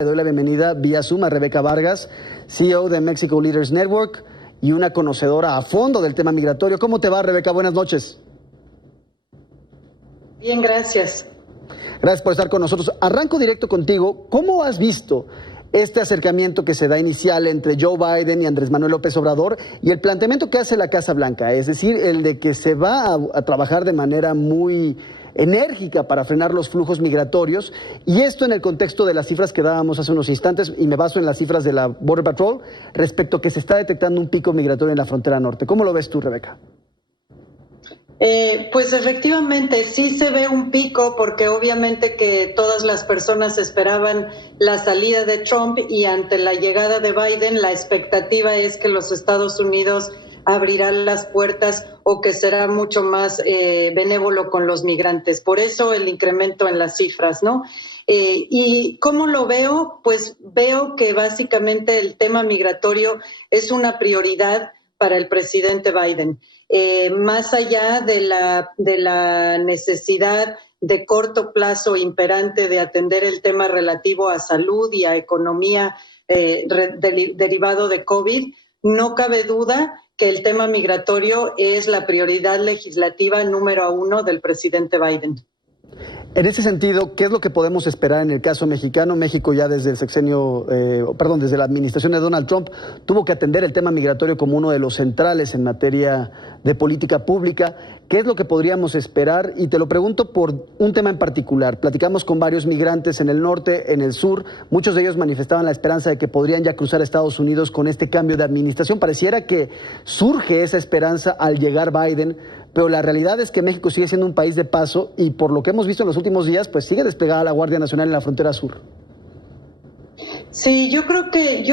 Le doy la bienvenida vía Zoom a Rebeca Vargas, CEO de Mexico Leaders Network y una conocedora a fondo del tema migratorio. ¿Cómo te va, Rebeca? Buenas noches. Bien, gracias. Gracias por estar con nosotros. Arranco directo contigo. ¿Cómo has visto este acercamiento que se da inicial entre Joe Biden y Andrés Manuel López Obrador y el planteamiento que hace la Casa Blanca? Es decir, el de que se va a trabajar de manera muy enérgica para frenar los flujos migratorios, y esto en el contexto de las cifras que dábamos hace unos instantes, y me baso en las cifras de la Border Patrol, respecto a que se está detectando un pico migratorio en la frontera norte. ¿Cómo lo ves tú, Rebeca? Pues efectivamente sí se ve un pico, porque obviamente que todas las personas esperaban la salida de Trump, y ante la llegada de Biden la expectativa es que los Estados Unidos abrirán las puertas o que será mucho más benévolo con los migrantes. Por eso el incremento en las cifras, ¿no? ¿Y cómo lo veo? Pues veo que básicamente el tema migratorio es una prioridad para el presidente Biden. Más allá de la necesidad de corto plazo imperante de atender el tema relativo a salud y a economía derivado de COVID, no cabe duda que el tema migratorio es la prioridad legislativa número 1 del presidente Biden. En ese sentido, ¿qué es lo que podemos esperar en el caso mexicano? México ya desde el desde la administración de Donald Trump tuvo que atender el tema migratorio como uno de los centrales en materia de política pública. ¿Qué es lo que podríamos esperar? Y te lo pregunto por un tema en particular. Platicamos con varios migrantes en el norte, en el sur. Muchos de ellos manifestaban la esperanza de que podrían ya cruzar a Estados Unidos con este cambio de administración. Pareciera que surge esa esperanza al llegar Biden, pero la realidad es que México sigue siendo un país de paso y por lo que hemos visto en los últimos días, pues sigue desplegada la Guardia Nacional en la frontera sur. Sí, yo creo que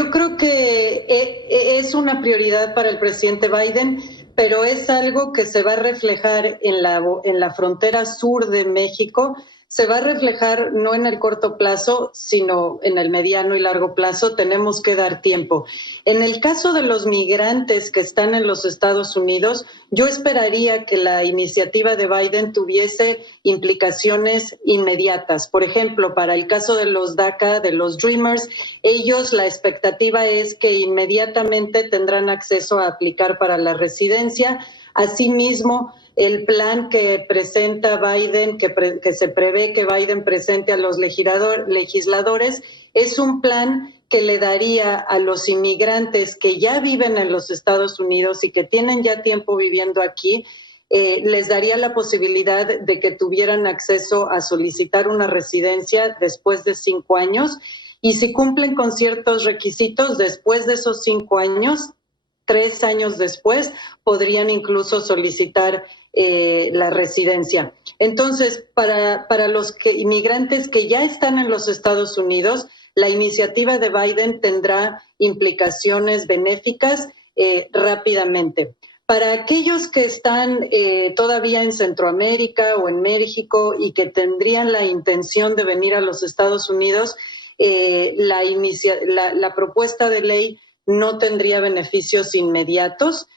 es una prioridad para el presidente Biden, pero es algo que se va a reflejar en la frontera sur de México. Se va a reflejar no en el corto plazo, sino en el mediano y largo plazo. Tenemos que dar tiempo. En el caso de los migrantes que están en los Estados Unidos, yo esperaría que la iniciativa de Biden tuviese implicaciones inmediatas. Por ejemplo, para el caso de los DACA, de los Dreamers, ellos, la expectativa es que inmediatamente tendrán acceso a aplicar para la residencia. Asimismo, el plan que presenta Biden, que se prevé que Biden presente a los legisladores, es un plan que le daría a los inmigrantes que ya viven en los Estados Unidos y que tienen ya tiempo viviendo aquí, les daría la posibilidad de que tuvieran acceso a solicitar una residencia después de 5 años, y si cumplen con ciertos requisitos, después de esos 5 años, 3 años después, podrían incluso solicitar la residencia. Entonces, para los inmigrantes que ya están en los Estados Unidos, la iniciativa de Biden tendrá implicaciones benéficas rápidamente. Para aquellos que están todavía en Centroamérica o en México y que tendrían la intención de venir a los Estados Unidos, la propuesta de ley no tendría beneficios inmediatos,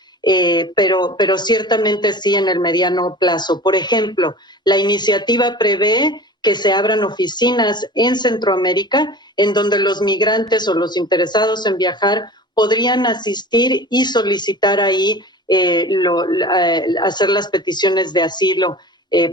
pero ciertamente sí en el mediano plazo. Por ejemplo, la iniciativa prevé que se abran oficinas en Centroamérica en donde los migrantes o los interesados en viajar podrían asistir y solicitar ahí, hacer las peticiones de asilo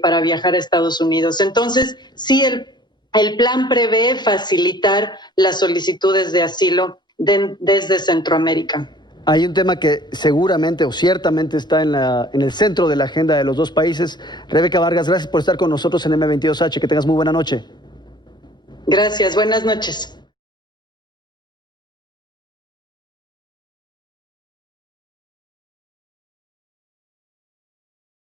para viajar a Estados Unidos. Entonces, sí, el plan prevé facilitar las solicitudes de asilo desde Centroamérica. Hay un tema que seguramente o ciertamente está en el centro de la agenda de los dos países. Rebeca Vargas, gracias por estar con nosotros en M22H. Que tengas muy buena noche. Gracias, buenas noches.